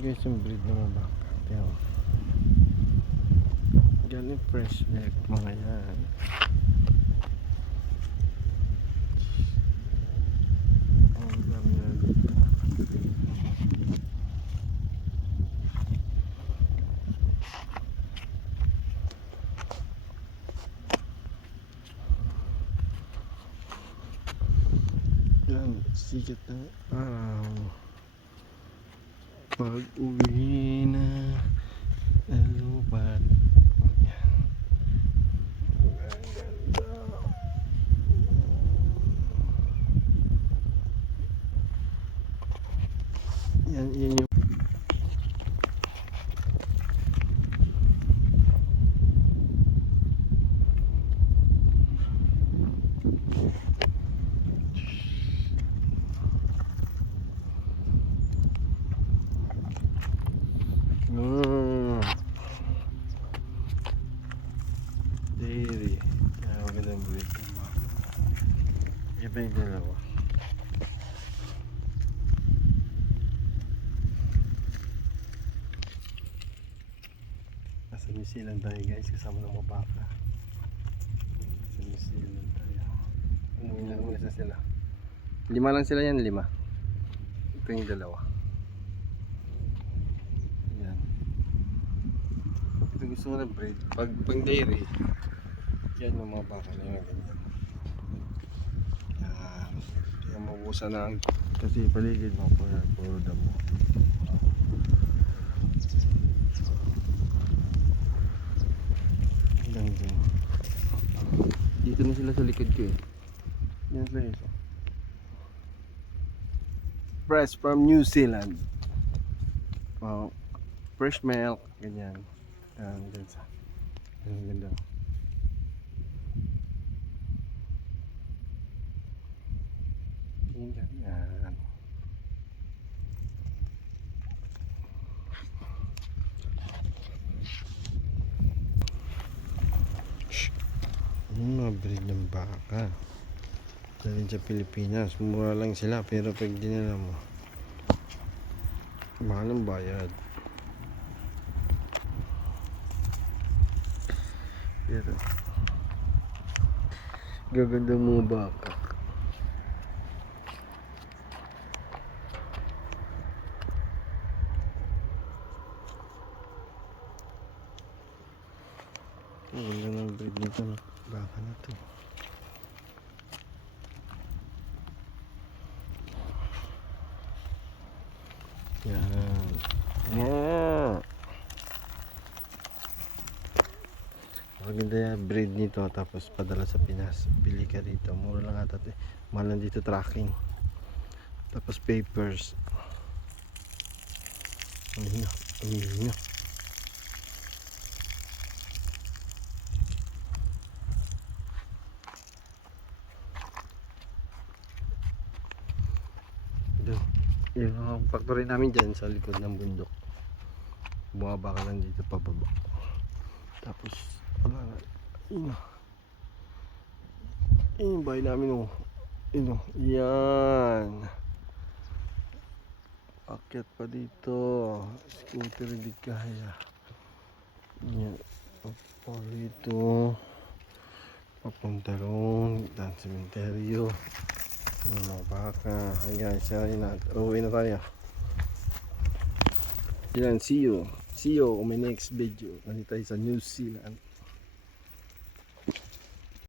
Guys, yung breed ng mga baka. Tiyan. Galing fresh milk mga yan. Ang dami na dito. Yan, sikat ng araw. Pag uwi na alupan. Yan, yan yung dairy. Kaya magandang breed ng baka. Iba yung dalawa. Nasa New Zealand tayo guys, kasama ng mga baka. Nasa New Zealand tayo. Ilang muna sila. 5 lang sila yan, 5. Ito yung dalawa. Yan. Ito gusto ko na breed. Pag dairy, yan yung mga baka na yung ganyan. Yan. Kaya mabusan na kasi paligid mo po yan, puro damo. Dito na sila sa likod ko eh. Yan sila ito. Fresh from New Zealand. Wow. Fresh milk. Ganyan. Yan, ganyan. Yan, ganda. Yan. Mga breed ng baka galing sa Pilipinas, mura lang sila pero pag dinala mo mahal ang bayad. Pero gaganda mga baka. Ang ganda ng breed nito na baka na to. Yan. Yeah. Maganda yung breed nito tapos padala sa Pinas. Bili ka dito. Mura lang ata. Mahal lang dito tracking. Tapos papers. Ang hina. Yung factory namin dyan sa likod ng bundok. Bumaba ka lang dito pababa. Tapos wala na. Yung bahay namin yan. Akyat pa dito. Scooter hindi kaya. Yan. Pa dito. Papunta roon. Dan sementeryo. Mga baka. Hey guys, uwi na tayo. Yan, see you on my next video. Nandito tayo sa New Zealand.